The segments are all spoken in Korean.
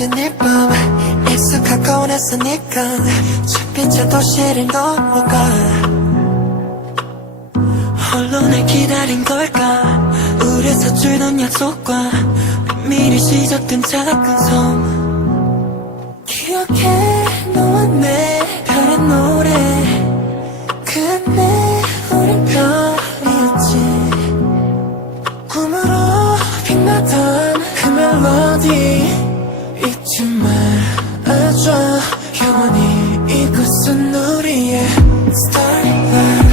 같은 일밤 익숙하고 낯서니까 햇빛의 도시를 넘어가 홀로 날 기다린 걸까 우리 서툴던 약속과 미리 시작된 작은 섬 기억해 너와 내 별의 노래 그때 우린 별이었지 꿈으로 빛나던 그 멜로디 잊지 말아줘 영원히 이곳은 우리의 Starlight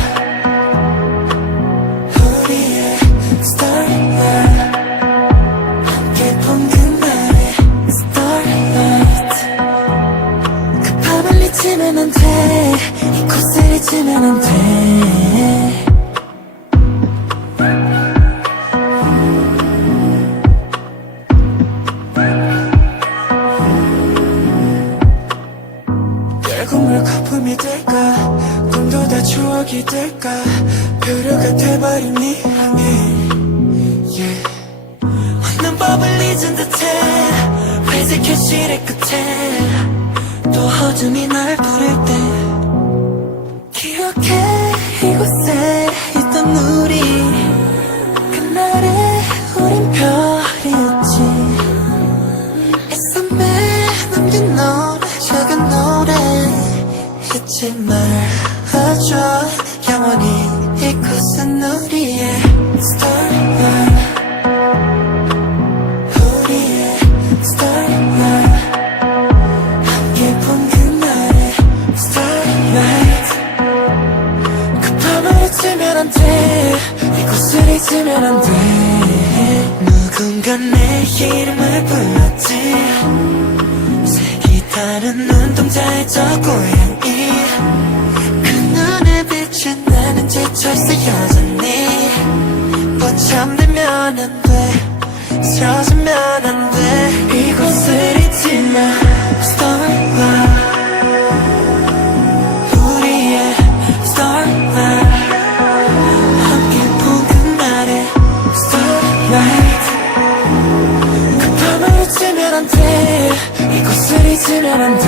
우리의 Starlight 함께 본 그날의 Starlight 그 밤을 잊으면 안 돼 이곳을 잊으면 안 돼 꿈을 거품이 될까 꿈도 다 추억이 될까 표류가 돼버린 네 향해 yeah. 없는 법을 잊은 듯해 회색 현실의 끝에 또 어둠이 날 부를 때 기억해 이곳에 있던 우리 그날에 우린 별이었지 애써매 남긴 노래 작은 노래 잊지 말아줘 영원히 이곳은 우리의 Starlight 우리의 Starlight 함께 본 그날의 Starlight 그 밤을 잊으면 안 돼 이곳을 잊으면 안 돼 누군가 내 이름을 불렀지 색이 다른 눈동자의 저 고양이 그 눈에 비친 나는 지쳐있어 여전히 또 잠들면 안 돼 서주면 안 돼 이곳을 잊지 마 Starlight 우리의 Starlight 함께 본 그날의 Starlight 그 밤을 잊으면 안 돼 이곳을 잊으면 안 돼